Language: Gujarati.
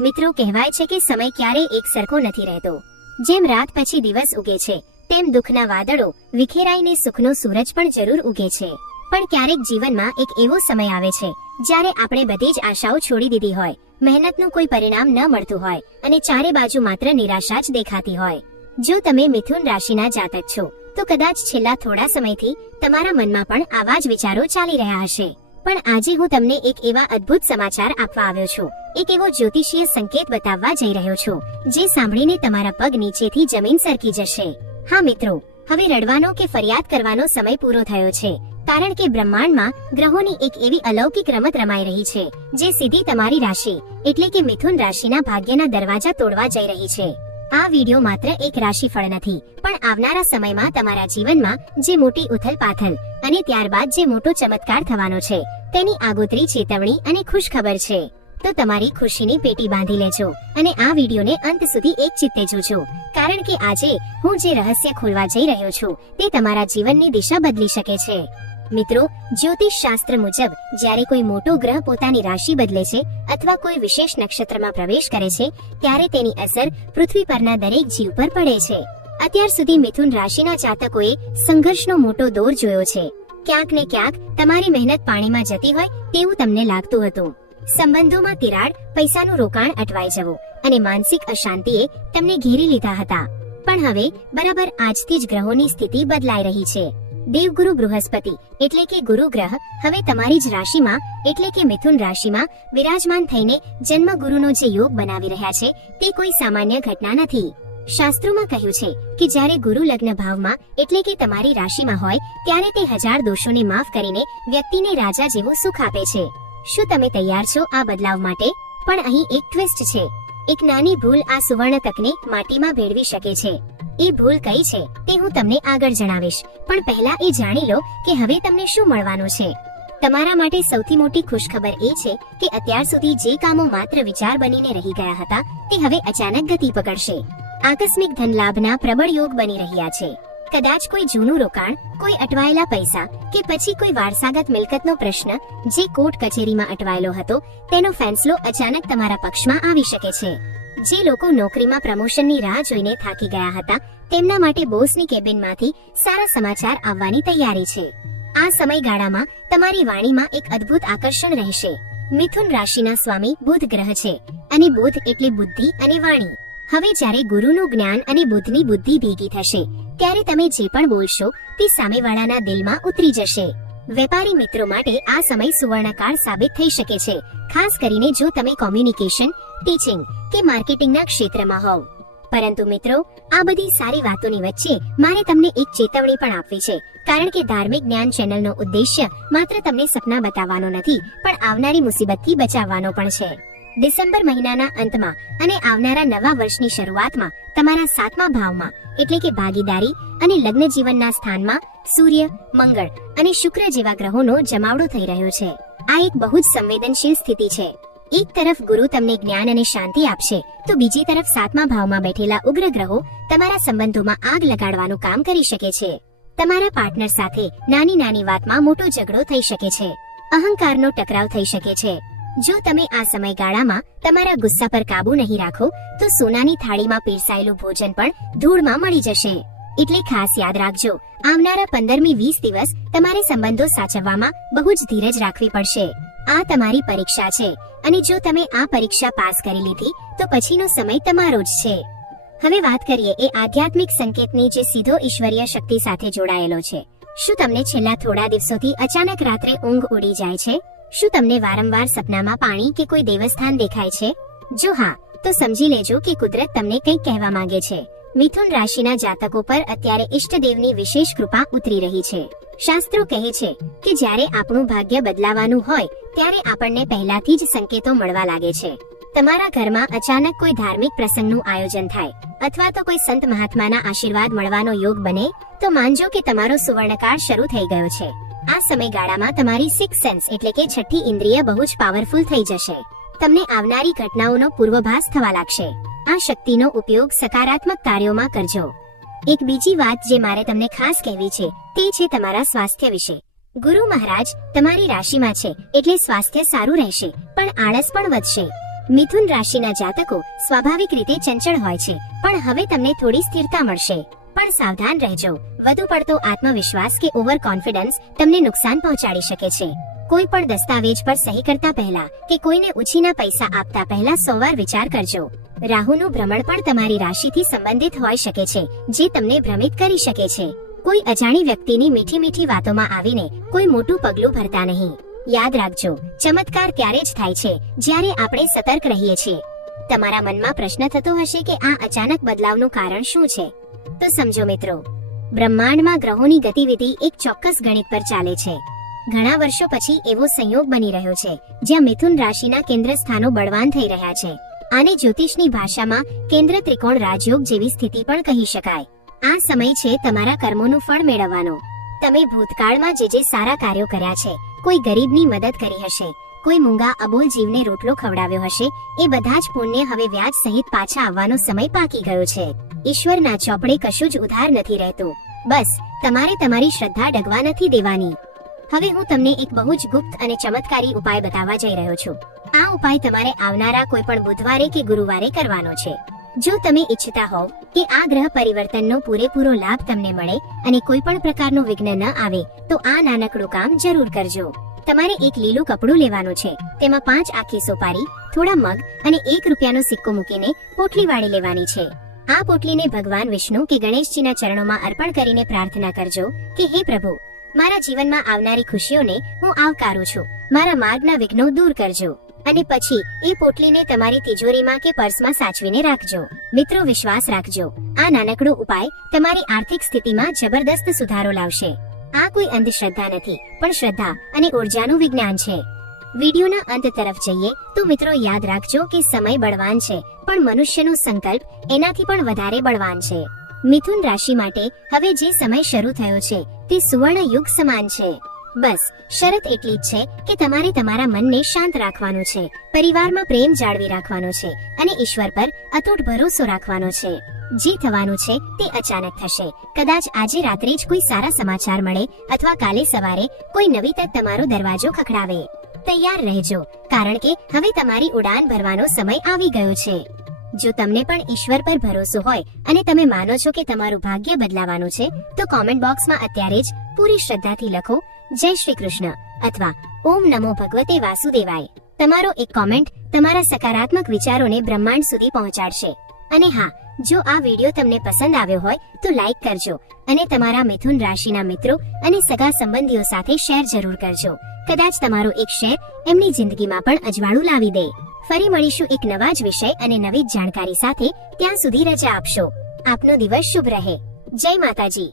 મિત્રો કહેવાય છે કે સમય ક્યારે એક સરખો નથી રહેતો. જેમ રાત પછી દિવસ ઉગે છે, તેમ દુઃખના વાદળો, વિખેરાઈને સુખનો સૂરજ પણ જરૂર ઉગે છે. પણ ક્યારેક જીવનમાં એક એવો સમય આવે છે, જ્યારે આપણે બધી જ આશાઓ છોડી દીધી હોય, મહેનતનું કોઈ પરિણામ ન મળતું હોય, અને ચારે બાજુ માત્ર નિરાશા જ દેખાતી હોય. જો તમે મિથુન રાશિના જાતક છો, તો કદાચ છેલ્લા થોડા સમયથી તમારા મનમાં પણ આવા જ વિચારો ચાલી રહ્યા હશે. પણ આજે હું તમને એક એવા અદ્ભુત સમાચાર આપવા આવ્યો છું. એક એવો જ્યોતિષીય સંકેત બતાવવા જઈ રહ્યો છું, જે સાંભળીને તમારા પગ નીચેથી જમીન સરકી જશે. હા મિત્રો, હવે રડવાનો કે ફરિયાદ કરવાનો સમય પૂરો થયો છે, કારણ કે બ્રહ્માંડમાં ગ્રહોની એક એવી અલૌકિક રમત રમાઈ રહી છે, જે સીધી તમારી રાશિ, એટલે કે મિથુન રાશિના ભાગ્યના દરવાજા તોડવા જઈ રહી છે. આ વિડિયો માત્ર એક રાશિફળ નથી, પણ આવનારા સમયમાં તમારા જીવનમાં જે મોટી ઉથલપાથલ અને ત્યારબાદ જે મોટો ચમત્કાર થવાનો છે તેની આગોતરી ચેતવણી અને ખુશખબર છે. તો તમારી ખુશીની પેટી બાંધી લેજો અને આ વિડીયોને અંત સુધી એક ચિત્તે જોજો. કારણ કે આજે હું જે રહસ્ય ખોલવા જઈ રહ્યો છું તે તમારા જીવનની દિશા બદલી શકે છે. મિત્રો, જ્યોતિષ શાસ્ત્ર મુજબ જ્યારે કોઈ મોટો ગ્રહ પોતાની રાશિ બદલે છે અથવા કોઈ વિશેષ નક્ષત્રમાં પ્રવેશ કરે છે, ત્યારે તેની અસર પૃથ્વી પરના દરેક જીવ પર પડે છે. અત્યાર સુધી મિથુન રાશિના જાતકોએ સંઘર્ષનો મોટો દોર જોયો છે. ક્યાંક ને ક્યાંક તમારી મહેનત પાણીમાં જતી હોય તેવું તમને લાગતું હતું. સંબંધોમાં તિરાડ, પૈસાનું રોકાણ અટવાઈ જવું અને માનસિક અશાંતિએ તમને ઘેરી લીધા હતા. પણ હવે બરાબર આજથી જ ગ્રહોની સ્થિતિ બદલાઈ રહી છે. દેવગુરુ બૃહસ્પતિ એટલે કે ગુરુ ગ્રહ હવે તમારી જ રાશિમાં એટલે કે મિથુન રાશિમાં વિરાજમાન થઈને જન્મ ગુરુનો જે યોગ બનાવી રહ્યા છે તે કોઈ સામાન્ય ઘટના નથી. શાસ્ત્રોમાં કહ્યું છે કે જ્યારે ગુરુ લગ્ન ભાવમાં એટલે કે તમારી રાશિમાં હોય, ત્યારે તે હજાર દોષોને માફ કરીને વ્યક્તિને રાજા જેવું સુખ આપે છે. શું તમે તૈયાર છો આ બદલાવ માટે? પણ અહીં એક ટ્વિસ્ટ છે. એક નાની ભૂલ આ સુવર્ણ તકને માટીમાં ભેળવી શકે છે. એ ભૂલ કઈ છે તે હું તમને આગળ જણાવીશ. પણ પહેલા એ જાણી લો કે હવે તમને શું મળવાનું છે. તમારા માટે સૌથી મોટી ખુશખબર એ છે કે અત્યાર સુધી જે કામો માત્ર વિચાર બનીને રહી ગયા હતા, તે હવે અચાનક ગતિ પકડશે. આકસ્મિક ધન લાભના પ્રબળ યોગ બની રહ્યા છે. કદાચ કોઈ જૂનું રોકાણ, કોઈ અટવાયેલા પૈસા કે પછી કોઈ વારસાગત મિલકતનો પ્રશ્ન જે કોર્ટ કચેરીમાં અટવાયેલો હતો, તેનો ફેંસલો અચાનક તમારા પક્ષમાં આવી શકે છે. જે લોકો નોકરીમાં પ્રમોશનની રાહ જોઈને થાકી ગયા હતા, તેમના માટે બોસની કેબિનમાંથી સારા સમાચાર આવવાની તૈયારી છે. આ સમયગાળામાં તમારી વાણીમાં એક અદ્ભુત આકર્ષણ રહેશે. મિથુન રાશિના સ્વામી બુધ ગ્રહ છે, અને બુધ એટલે બુદ્ધિ અને વાણી. હવે જ્યારે ગુરુનું જ્ઞાન અને બુદ્ધની બુદ્ધિ ભેગી થશે, ત્યારે તમે જે પણ બોલશો, તે સામેવાળાના દિલમાં ઉતરી જશે. વેપારી મિત્રો માટે આ સમય સુવર્ણકાળ સાબિત થઈ શકે છે, ખાસ કરીને જો તમે કોમ્યુનિકેશન, ટીચિંગ કે માર્કેટિંગના ક્ષેત્રમાં હોવ. પરંતુ મિત્રો, આ બધી સારી વાતોની વચ્ચે મારે તમને એક ચેતવણી પણ આપવી છે, કારણ કે ધાર્મિક જ્ઞાન ચેનલનો ઉદ્દેશ્ય માત્ર તમને સપના બતાવવાનો નથી, પણ આવનારી મુસીબતથી બચાવવાનો પણ છે. ડિસેમ્બર મહિનાના અંતમાં અને આવનારા નવા વર્ષની શરૂઆતમાં તમારા સાતમા ભાવમાં, એટલે કે ભાગીદારી અને લગ્ન જીવનના સ્થાનમાં સૂર્ય, મંગળ અને શુક્ર જેવા ગ્રહોનો જમાવડો થઈ રહ્યો છે. આ એક બહુ જ સંવેદનશીલ સ્થિતિ છે. એક તરફ ગુરુ તમને જ્ઞાન અને શાંતિ આપશે, તો બીજી તરફ સાતમા ભાવમાં બેઠેલા ઉગ્ર ગ્રહો તમારા સંબંધોમાં આગ લગાડવાનું કામ કરી શકે છે. તમારા પાર્ટનર સાથે નાની નાની વાતમાં મોટો ઝઘડો થઈ શકે છે. અહંકારનો ટકરાવ થઈ શકે છે. જો તમે આ સમયગાળામાં તમારા ગુસ્સા પર કાબુ નહીં રાખો, તો સોનાની થાળીમાં પીરસાયેલું ભોજન પણ ધૂળમાં મળી જશે. એટલે ખાસ યાદ રાખજો, આવનારા પંદરમી વીસ દિવસ તમારે સંબંધો સાચવવામાં બહુ જ ધીરજ રાખવી પડશે. આ તમારી પરીક્ષા છે, અને જો તમે આ પરીક્ષા પાસ કરી લીધી, તો પછીનો સમય તમારો જ છે. હવે વાત કરીએ એ આધ્યાત્મિક સંકેતની જે સીધો ઈશ્વરીય શક્તિ સાથે જોડાયેલો છે. શું તમને છેલ્લા થોડા દિવસોથી અચાનક રાત્રે ઊંઘ ઉડી જાય છે? શું તમને વારંવાર સપનામાં પાણી કે કોઈ દેવસ્થાન દેખાય છે? જો હા, તો સમજી લેજો કે કુદરત તમને કંઈક કહેવા માંગે છે. મિથુન રાશિના જાતકો પર અત્યારે ઈષ્ટદેવની વિશેષ કૃપા ઉતરી રહી છે. શાસ્ત્રો કહે છે કે જ્યારે આપણું ભાગ્ય બદલાવાનું હોય, ત્યારે આપણને પહેલાથી જ સંકેતો મળવા લાગે છે. તમારા ઘરમાં અચાનક કોઈ ધાર્મિક પ્રસંગનું આયોજન થાય, અથવા તો કોઈ સંત મહાત્માના આશીર્વાદ મળવાનો યોગ બને, તો માનજો કે તમારો સુવર્ણકાળ શરૂ થઈ ગયો છે. આ સમયગાળામાં તમારી સિક્સ સેન્સ એટલે કે છઠ્ઠી ઇન્દ્રિય બહુ જ પાવરફુલ થઈ જશે. તમને આવનારી ઘટનાઓનો પૂર્વભાસ થવા લાગશે. આ શક્તિનો ઉપયોગ સકારાત્મક કાર્યોમાં કરજો. એક બીજી વાત જે મારે તમને ખાસ કહેવી છે, તે છે તમારા સ્વાસ્થ્ય વિશે. ગુરુ મહારાજ, તમારી રાશિમાં છે, એટલે સ્વાસ્થ્ય સારું રહેશે, પણ આળસ પણ વધશે. મિથુન રાશિના જાતકો સ્વાભાવિક રીતે ચંચળ હોય છે, પણ હવે તમને થોડી સ્થિરતા મળશે. પણ સાવધાન રહેજો. વધુ પડતો આત્મવિશ્વાસ કે ઓવર કોન્ફિડન્સ તમને નુકસાન પહોંચાડી શકે છે. કોઈ પણ દસ્તાવેજ પર સહી કરતા પહેલા કે કોઈને ઉછીના પૈસા આપતા પહેલા સો વાર વિચાર કરજો. રાહુનું ભ્રમણ પણ તમારી રાશિથી સંબંધિત હોઈ શકે છે, જે તમને ભ્રમિત કરી શકે છે. કોઈ અજાણી વ્યક્તિની મીઠી મીઠી વાતોમાં આવીને કોઈ મોટું પગલું ભરતા નહીં. યાદ રાખજો, ચમત્કાર ત્યારે જ થાય છે, જ્યારે આપણે સતર્ક રહીએ છીએ. તમારા મનમાં પ્રશ્ન થતો હશે કે આ અચાનક બદલાવનું કારણ શું છે? તો સમજો મિત્રો. બ્રહ્માંડમાં ગ્રહોની ગતિવિધિ એક ચોક્કસ ગણિત પર ચાલે છે. ઘણા વર્ષો પછી એવો સંયોગ બની રહ્યો છે, જ્યાં મિથુન રાશિના કેન્દ્ર સ્થાનો બળવાન થઈ રહ્યા છે. આને જ્યોતિષની ભાષામાં કેન્દ્ર ત્રિકોણ રાજયોગ જેવી સ્થિતિ પણ કહી શકાય. આ સમય છે તમારા કર્મોનું ફળ મેળવવાનો. તમે ભૂતકાળમાં જે જે સારા કાર્યો કર્યા છે, કોઈ ગરીબની મદદ કરી હશે, કોઈ મૂંગા અબોલ જીવને રોટલો ખવડાવ્યો હશે, એ બધા જ પુણ્ય હવે વ્યાજ સહિત પાછા આવવાનો સમય પાકી ગયો છે. ઈશ્વરના ચોપડે કશું જ ઉધાર નથી રહેતું. બસ, તમારે તમારી શ્રદ્ધા ડગવા નથી દેવાની. હવે હું તમને એક બહુ જ ગુપ્ત અને ચમત્કારી ઉપાય બતાવવા જઈ રહ્યો છું. આ ઉપાય તમારે આવનારા કોઈ પણ બુધવારે કે ગુરુવારે કરવાનો છે. જો તમે ઈચ્છતા હોવ કે આ ગ્રહ પરિવર્તનનો પૂરેપૂરો લાભ તમને મળે અને કોઈ પણ પ્રકારનું વિઘ્ન ન આવે, તો આ નાનકડું કામ જરૂર કરજો. તમારે એક લીલું કપડું લેવાનું છે. તેમાં પાંચ આખી સોપારી, થોડા મગ અને એક રૂપિયાનો સિક્કો મૂકીને પોટલી વાળી લેવાની છે. આ પોટલીને ભગવાન વિષ્ણુ કે ગણેશજીના ચરણોમાં અર્પણ કરીને પ્રાર્થના કરજો કે હે પ્રભુ, મારા જીવનમાં આવનારી ખુશીઓને હું આવકારું છું. મારા માર્ગના વિઘ્નો દૂર કરજો અને પછી એ પોટલીને તમારી તિજોરીમાં કે પર્સમાં સાચવીને રાખજો. મિત્રો, વિશ્વાસ રાખજો. આ નાનકડો ઉપાય તમારી આર્થિક સ્થિતિમાં જબરદસ્ત સુધારો લાવશે. આ કોઈ અંધશ્રદ્ધા નથી, પણ શ્રદ્ધા અને ઉર્જાનું વિજ્ઞાન છે. વિડીયોના અંત તરફ જઈએ તો મિત્રો યાદ રાખજો કે સમય બળવાન છે, પણ મનુષ્યનો સંકલ્પ એનાથી પણ વધારે બળવાન છે. મિથુન રાશિ માટે હવે જે સમય શરૂ થયો છે, તે સુવર્ણ યુગ સમાન છે. બસ, શરત એટલી જ છે કે તમારે તમારા મનને શાંત રાખવાનું છે, પરિવારમાં પ્રેમ જાળવી રાખવાનો છે અને ઈશ્વર પર અતૂટ ભરોસો રાખવાનો છે. જે થવાનું છે, તે અચાનક થશે. કદાચ આજે રાત્રે જ કોઈ સારા સમાચાર મળે અથવા કાલે સવારે કોઈ નવી તક તમારો દરવાજો ખખડાવે. તૈયાર રહેજો, કારણ કે હવે તમારી ઉડાન ભરવાનો સમય આવી ગયો છે. જો તમને પણ ઈશ્વર પર ભરોસો હોય અને તમે માનો છો કે તમારું ભાગ્ય બદલાવાનું છે, તો કોમેન્ટ બોક્સમાં અત્યારે જ પૂરી શ્રદ્ધાથી લખો, જય શ્રી કૃષ્ણ અથવા ઓમ નમો ભગવતે વાસુદેવાય તમારો એક કોમેન્ટ તમારા સકારાત્મક વિચારોને બ્રહ્માંડ સુધી પહોંચાડશે. અને હા, જો આ વીડિયો તમને પસંદ આવ્યો હોય, તો લાઈક કરજો અને તમારા મિથુન રાશિના મિત્રો અને સગા સંબંધીઓ સાથે શેર જરૂર કરજો. કદાચ તમારો એક શેર એમની જિંદગીમાં પણ અજવાળું લાવી દે. ફરી મળીશું એક નવા જ વિષય અને નવી જ જાણકારી સાથે ત્યાં સુધી રજા આપશો. આપનો દિવસ શુભ રહે. જય માતાજી.